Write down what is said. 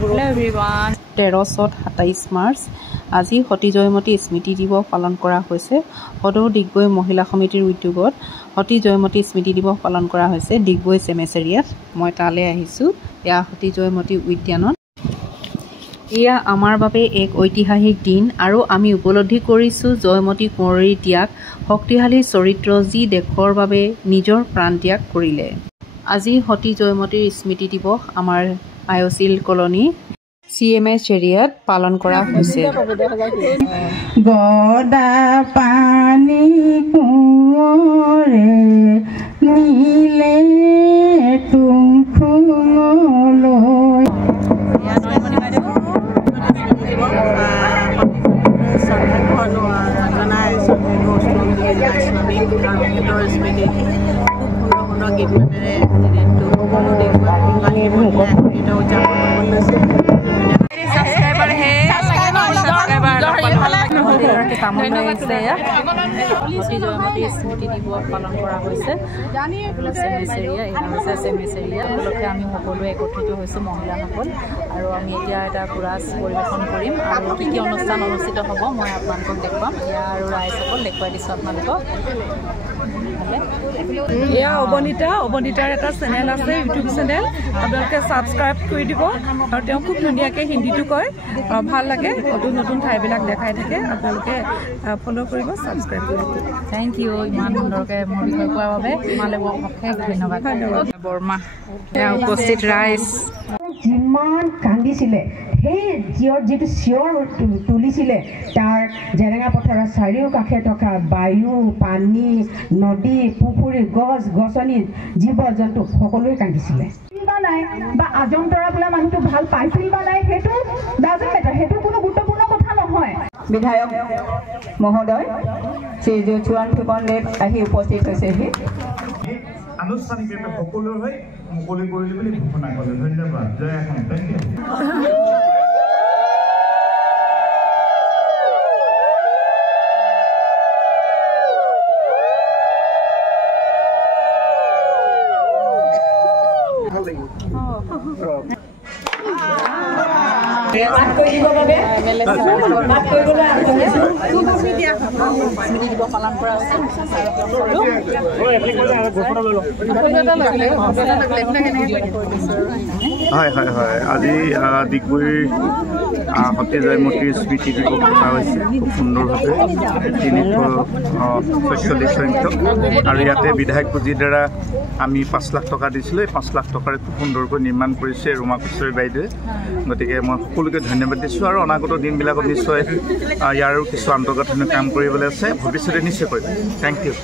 Hello everyone. 1327 March আজি সতী জয়মতী স্মৃতি দিৱস পালন কৰা হৈছে। সদৌ ডিগবৈ মহিলা সমিতিৰ উদ্যোগত সতী জয়মতী স্মৃতি দিৱস পালন কৰা হৈছে ডিগবৈ চেমেচেৰিয়াত। মই তালৈ আহিছোঁ। এয়া সতী জয়মতী উদ্যানত। এয়া আমাৰ বাবে এক ঐতিহাসিক দিন আৰু আমি উপলব্ধি কৰিছোঁ জয়মতী কুঁৱৰীৰ ত্যাগ, শক্তিশালী চৰিত্ৰ যি দেশৰ বাবে নিজৰ প্ৰাণ ত্যাগ কৰিলে। আজি সতী জয়মতীৰ স্মৃতি দিৱস আমাৰ আয়চিল কলনী CMS এৰিয়াত পালন কৰা হৈছে। গদা পানী কুঁৱৰে নীলে তুংখুঙলৈ সতী জয়মতী স্মৃতি দিৱস পালন কৰা হৈছে চেমেচেৰিয়া উপলক্ষে আমি সকলোৱে একত্ৰিত হৈছোঁ মহিলাসকল আৰু আমি এতিয়া এটা পুৰাচ পৰিৱেশন কৰিম আৰু কি কি অনুষ্ঠান অনুষ্ঠিত হ'ব মই আপোনালোকক দেখুৱাম। এয়া আৰু ৰাইজসকল দেখুৱাই দিছোঁ আপোনালোকক। এয়া অৱনীতাৰ এটা চেনেল আছে, ইউটিউব চেনেল, আপোনালোকে ছাবস্ক্ৰাইব কৰি দিব আৰু তেওঁ খুব ধুনীয়াকৈ হিন্দীটো কয়, ভাল লাগে, নতুন নতুন ঠাইবিলাক দেখাই থাকে, আপোনালোকে ফ'ল' কৰিব, ছাবস্ক্ৰাইব কৰিব। থেংক ইউ ইমান সুন্দৰকৈ মোৰ বিষয়ে কোৱাৰ বাবে তোমালৈ অশেষ ধন্যবাদ। বৰ্মা এয়া উপস্থিত ৰাইজ যিমান কান্দিছিলে, সেই জীয়ৰ যিটো চিঞৰ তুলিছিলে, তাৰ জেৰেঙা পথাৰৰ চাৰিওকাষে থকা বায়ু, পানী, নদী, পুখুৰী, গছ গছনি, জীৱ জন্তু সকলোৱে কান্দিছিলে। নাই বা আজন্তৰা বোলা মানুহটো ভাল পাইছিল বা নাই সেইটো ডাজেণ্ট মেটাৰ, সেইটো কোনো গুৰুত্বপূৰ্ণ কথা নহয়। বিধায়ক মহোদয় শ্ৰীযুত চুৱান ফুকনদেৱ আহি উপস্থিত হৈছেহি। আনুষ্ঠানিকভাৱে সকলোৰে হৈ মুকলি কৰিলে বুলি ঘোষণা কৰিলে। ধন্যবাদ। জয় অসম। Thank you. পালন কৰা হয় হয় হয় আজি ডিগবৈ সতী জয়মতীৰ স্মৃতি দিৱস পতা হৈছে খুব সুন্দৰভাৱে 346 সংখ্যক আৰু ইয়াতে বিধায়ক পুঁজিৰ দ্বাৰা আমি 5 লাখ টকা দিছিলোঁ। এই 5 লাখ টকাৰে খুব সুন্দৰকৈ নিৰ্মাণ কৰিছে ৰুমা কছৰী বাইদেৱে। গতিকে মই সকলোকে ধন্যবাদ দিছোঁ আৰু অনাগত দিনবিলাকত নিশ্চয় ইয়াৰো কিছু আন্তঃগাঁথনি কাম কৰিবলৈ আছে, ভৱিষ্যতে নিশ্চয় কৰিম। Thank U.